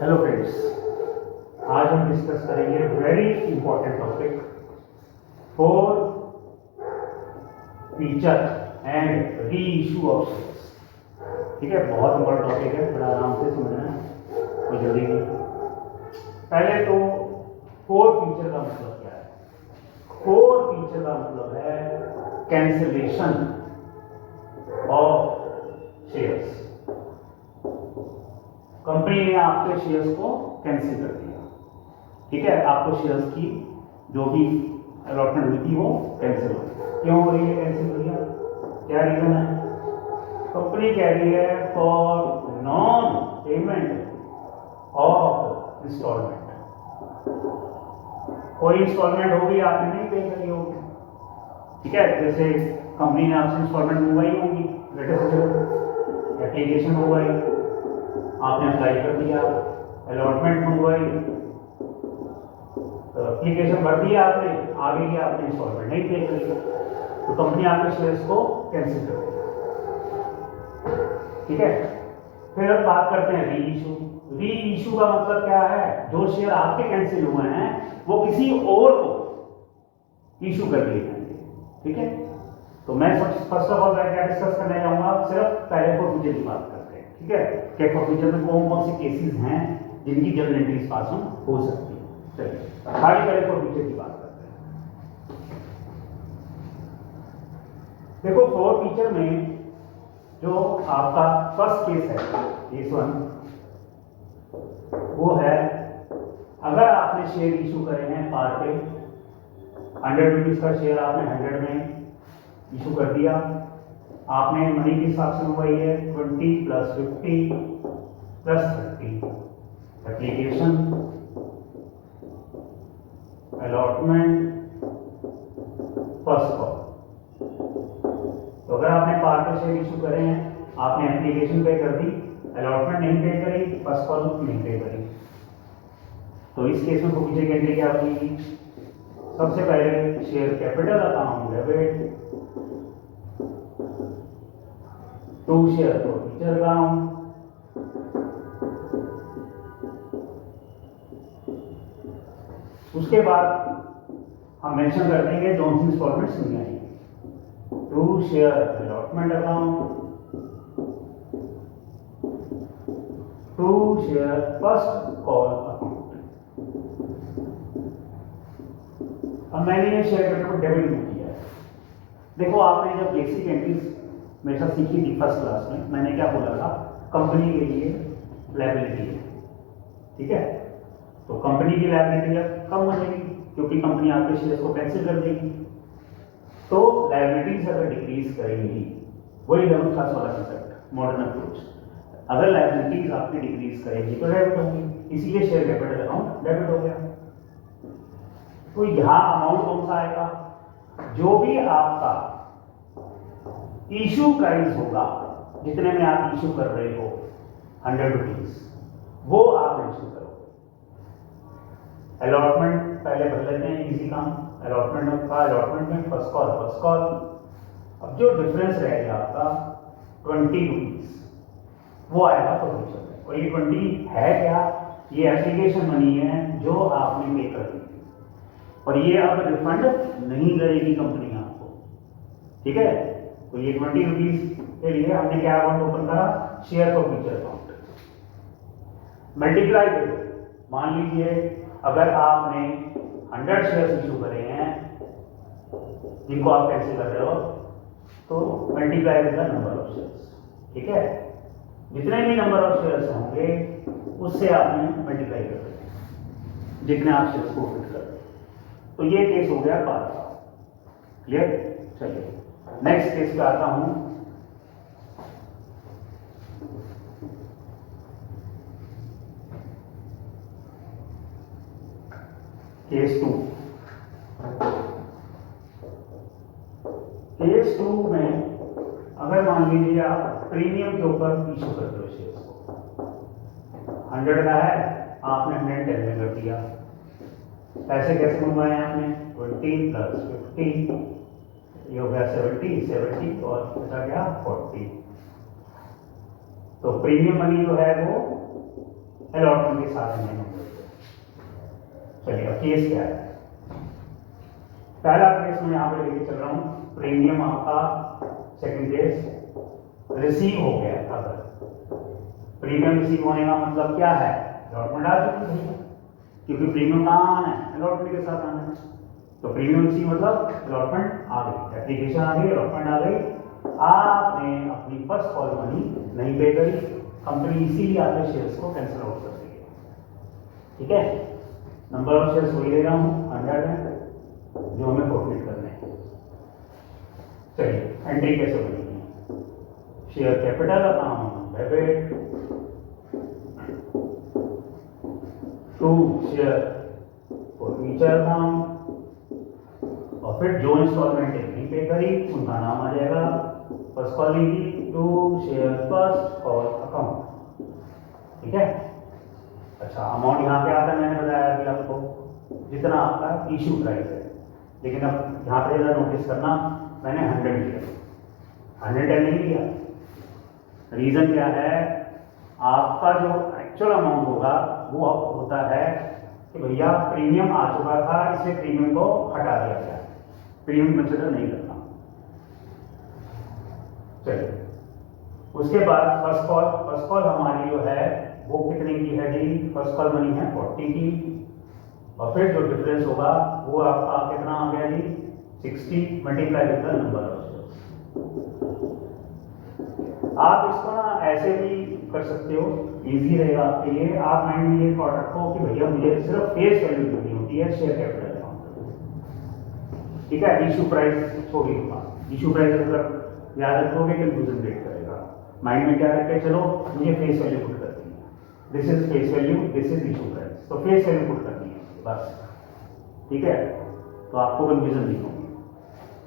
Hello friends, आज हम discuss करेंगे very important topic four feature and re issue of shares. ठीक है, बहुत इंपॉर्टेंट टॉपिक है, बड़ा आराम से समझना है, कोई जल्दी नहीं। पहले तो फोर फीचर का मतलब क्या है? फोर फीचर का मतलब है कैंसिलेशन ऑफ शेयर्स। कंपनी ने आपके शेयर्स को कैंसिल कर दिया। ठीक है, आपको शेयर्स की जो भी अलॉटमेंट हुई थी वो कैंसिल हो गई। क्यों हो रही है कैंसिल हो गया? क्या रीजन है? कंपनी कह रही है for non payment of instalment. कोई इंस्टॉलमेंट होगी आपने नहीं पे करी होगी। ठीक है, जैसे कंपनी ने आपसे इंस्टॉलमेंट मंगवाई होगी, लेटेस्ट एप्लीकेशन मंगवाई, आपने अप्लाई कर दिया, अलॉटमेंट मंगवाई, तो एप्लीकेशन भर दिया आपने, आगे की आपने इंस्टॉलमेंट नहीं पे करी, तो कंपनी आपके शेयर्स को कैंसिल कर देगी। ठीक है, फिर अब बात करते हैं री इशू। री इशू का मतलब क्या है? जो शेयर आपके कैंसिल हुए हैं वो किसी और को इशू कर दिए जाएंगे। ठीक है, तो मैं फर्स्ट ऑफ ऑल क्या डिस्कस करने जाऊंगा, सिर्फ पहले प्रोसीजर की बात करते हैं। ठीक है, कि प्रोसीजर में कौन कौन से केसेस हैं जिनकी जर्नल एंट्रीज पास हो सकती है। चलिए खाली पहले प्रोसीजर की बात करते हैं। देखो, फोर फीचर में जो आपका फर्स्ट केस है, केस वन, वो है अगर आपने शेयर इशू करे हैं पार पे, 100 रुपीज का शेयर आपने 100 में इशू कर दिया, आपने मनी के हिसाब से मंगवाई है 20 + 50 + 30, एप्लीकेशन, अलॉटमेंट, फर्स्ट कॉल। तो अगर आपने पार पे शेयर इशू करे हैं, आपने एप्लीकेशन पे कर दी, अलॉटमेंट नहीं पे करी, फर्स्ट कॉल नहीं पे करी, तो इस केस में प्रोसीजर की एंट्री क्या होगी? सबसे पहले share capital account debit to share procedure account, उसके बाद हम मेंशन कर देंगे जोन सी इंस्टॉलमेंट्स नहीं आएंगी, to share allotment account, to share first call account. अब मैंने ये शेयर कैपिटल को डेबिट में किया है। देखो, आपने जब बेसिक एंट्रीज मेरे साथ सीखी थी फर्स्ट क्लास में, मैंने क्या बोला था? कंपनी के लिए लायबिलिटी है। ठीक है, तो कंपनी की लायबिलिटी अब कम हो जाएगी क्योंकि कंपनी आपके शेयर्स को कैंसिल कर देगी। तो लायबिलिटीज अगर डिक्रीज करेंगी, वही 11th क्लास वाला कंसेप्ट, मॉडर्न अप्रोच, अगर लायबिलिटीज आपकी डिक्रीज करेंगी तो डेबिट होंगी, इसीलिए शेयर कैपिटल अकाउंट डेबिट हो गया। तो यहां अमाउंट कौन सा आएगा? जो भी आपका इशू प्राइस होगा, जितने में आप इशू कर रहे हो 100 रुपीज, वो आप मेंशन करोगे। अलॉटमेंट पहले भर लेते हैं, इजी काम। अलॉटमेंट का अलॉटमेंट में फर्स्ट कॉल, अब जो डिफरेंस रहेगा आपका 20 रुपीज, वो आएगा प्रोसीजर में। और ये 20 है क्या? ये एप्लीकेशन मनी है जो आपने पे कर दी, और ये अब रिफंड नहीं करेगी कंपनी आपको। ठीक है, तो ये 20 रुपीज के लिए हमने क्या अकाउंट ओपन करा? Share procedure account. मल्टीप्लाई करो, मान लीजिए अगर आपने 100 शेयर्स इशू करे हैं जिनको आप कैंसिल कर रहे हो, तो multiply with the number of shares. ठीक है, जितने भी नंबर ऑफ शेयर्स होंगे उससे आपने मल्टीप्लाई कर देना, जितने आप शेयर्स को फिट कर रहे हो। तो ये केस हो गया पार का। क्लियर? चलिए नेक्स्ट केस पे आता हूं। केस 2। केस 2 में अगर मान लीजिए आप प्रीमियम के ऊपर इशू करते हो शेयर्स को, 100 का है, आपने 110 में कर दिया। पैसे कैसे मंगवाए आपने? 20 + 50, ये हो गया 70 और बचा गया 40। तो प्रीमियम मनी जो है वो अलॉटमेंट के साथ नहीं होंगे। चलिए अब केस क्या है। पहला केस मैं यहाँ पे लेके चल रहा हूँ, प्रीमियम आपका। सेकंड केस रिसीव हो गया। अगर प्रीमियम रिसीव होने का मतलब क्या है, अलॉटमेंट आ चुकी है, क्योंकि प्रीमियम कहाँ आना है, अलॉटमेंट के साथ आना है। तो प्रीमियम रिसीव मतलब अलॉटमेंट आ गई, एप्लीकेशन आ गई, अलॉटमेंट आ गई, आपने अपनी फर्स्ट कॉल मनी नहीं पे करी, कंपनी इसीलिए आपके शेयर्स को कैंसिल आउट कर देगी। ठीक है, नंबर ऑफ शेयर्स वही ले रहा हूँ 100 है, जो हमें प्रॉफिट करने हैं। चलिए एंट्री कैसे बनेगी, share capital account debit to share forfeiture account, और फिर जो इंस्टॉलमेंट नहीं पे करी उनका नाम आ जाएगा फर्स्ट कॉलिंग की to share first call account. ठीक है, अच्छा अमाउंट यहाँ पे आता है, मैंने बताया अभी आपको जितना आपका इशू प्राइस है, लेकिन अब यहाँ पे जरा नोटिस करना, मैंने 100 लिया, 110 नहीं लिया। रीजन क्या है, आपका जो एक्चुअल अमाउंट होगा वो होता है कि भैया प्रीमियम आ चुका था, इसलिए प्रीमियम को हटा दिया गया, प्रीमियम कंसिडर नहीं करना। चलिए उसके बाद फर्स्ट कॉल हमारी जो है वो कितने की है जी, फर्स्ट कॉल मनी है 40 की, और फिर जो डिफरेंस होगा वो आपका कितना आ गया जी 60 multiply with the number of shares. आप इसको ना ऐसे भी कर सकते हो, इजी रहेगा आपके लिए। आप माइंड में ये थॉट रखो कि भैया मुझे सिर्फ फेस वैल्यू करनी होती है शेयर कैपिटल अकाउंट। ठीक है, इशू प्राइस छोड़िए, इशू प्राइस अगर याद रखोगे कंफ्यूजन क्रिएट करेगा। माइंड में क्या रखे, चलो मुझे फेस वैल्यू पुट करनी है, this is face value, this is issue price, तो फेस वैल्यू पुट करनी है बस। ठीक है, तो आपको कंफ्यूजन नहीं होगी।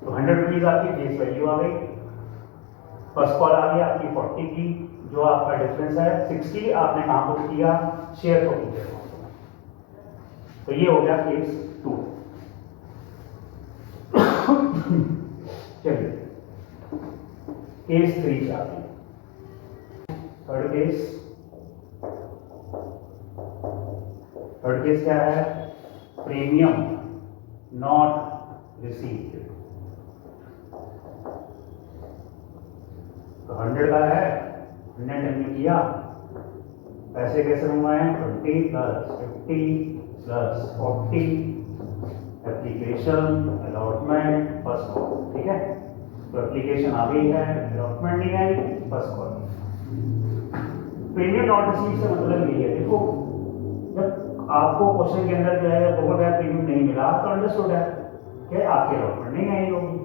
तो 100 रुपीज आपकी फेस वैल्यू आ गई, फर्स्ट कॉल आ गया आपकी 40 की, जो आपका डिफरेंस है 60 आपने कहां पुट किया, शेयर को किया। तो ये हो गया केस 2। चलिए केस 3 जाते हैं। थर्ड केस क्या है, प्रीमियम नॉट रिसीव्ड। तो 100 का है, 100 हमने किया, पैसे कैसे मंगवाए, 20 plus 50 plus 40, application allotment first call. ठीक है, तो एप्लीकेशन आ गई है, अलॉटमेंट नहीं आई, first call. Premium not receive से मतलब यही है, देखो जब आपको क्वेश्चन के अंदर जो है बहुत है प्रीमियम नहीं मिला तो अंडरस्टूड है कि आपकी अलॉटमेंट नहीं आई होगी,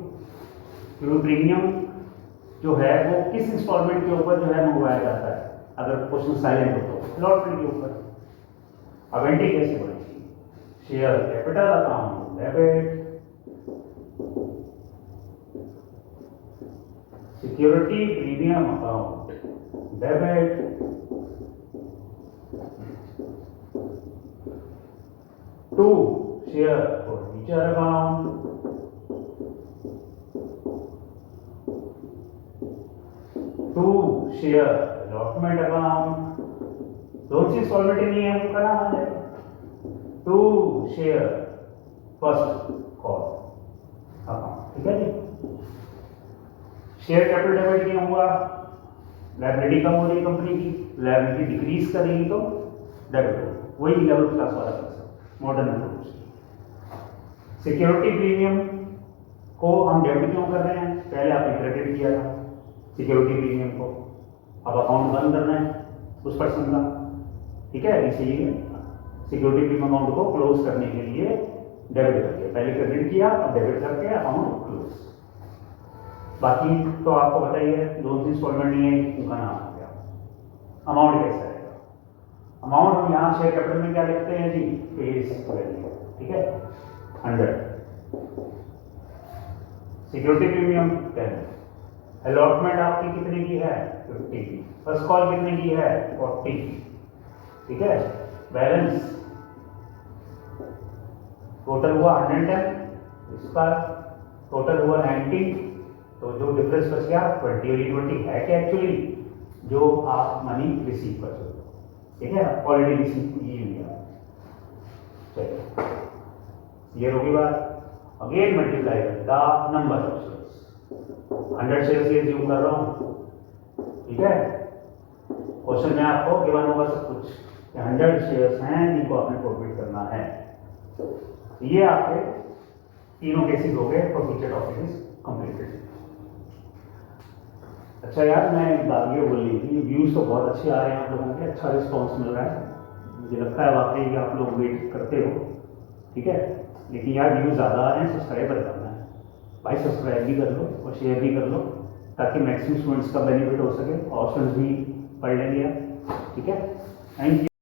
क्योंकि प्रीमियम जो है वो किस इंस्टॉलमेंट के ऊपर जो है मंगवाया जाता है, अगर क्वेश्चन साइलेंट हो तो अलॉटमेंट के ऊपर। अब एंट्री कैसे बनेगी, share capital account debit security premium account debit to share forfeiture account to share allotment account, दो चीज इंस्टॉलमेंट नहीं है उनका नाम आ जाएगा, to share first call account. ठीक है जी, शेयर कैपिटल डेबिट क्या हुआ, लायबिलिटी कम हो रही है कंपनी की, लायबिलिटी डिक्रीज करेगी तो डेबिट होगी, वही 11th क्लास वाला concept modern approach. Security premium को हम डेबिट क्यों कर रहे हैं, पहले आपने क्रेडिट किया था सिक्योरिटी प्रीमियम को, अब अकाउंट बंद करना है उस पर्सन का। ठीक है, इसीलिए सिक्योरिटी प्रीमियम अकाउंट को क्लोज करने के लिए डेबिट कर दिया, पहले क्रेडिट किया अब डेबिट करके अकाउंट क्लोज। बाकी तो आपको बताइए, लोन इंस्टॉलमेंट नहीं है उनका नाम आ गया। अमाउंट कैसा रहेगा, अमाउंट हम यहाँ शेयर कैपिटल में क्या लिखते हैं जी, फेस वैल्यू। ठीक है, 100, सिक्योरिटी प्रीमियम 10, अलॉटमेंट आपकी कितने की है 50 की, फर्स्ट कॉल कितने की है 40 की। ठीक है, बैलेंस टोटल हुआ 110, इसका टोटल हुआ 90, तो जो डिफरेंस बच गया 20, और ये 20 है क्या एक्चुअली जो आप मनी रिसीव कर सकते हो। ठीक है, क्वालिटी की ये हुई है। चलिए ये होगी बात। Again multiply the number of shares, 100 shares ये ज्यूम कर रहा हूँ, ठीक है। क्वेश्चन में आपको गिवन होगा सब कुछ, 100 शेयर्स हैं जिनको आपने प्रॉफिट करना है। ये आपके तीनों केसेस हो गए, प्रोसीजर टॉपिक इज कंप्लीटेड। अच्छा यार, मैं एक बात ये बोल रही थी, व्यूज़ तो बहुत अच्छे आ रहे हैं आप लोगों के, अच्छा रिस्पॉन्स मिल रहा है, मुझे लगता है वाकई कि आप लोग वेट करते हो, ठीक है। लेकिन यार व्यूज़ ज़्यादा आ रहे हैं, सब्सक्राइब करना है भाई, सब्सक्राइब भी कर लो और शेयर भी कर लो, ताकि मैक्सिमम स्टूडेंट्स का बेनिफिट हो सके और स्टूडेंट्स भी पढ़ लेंगे, ठीक है। Thank you.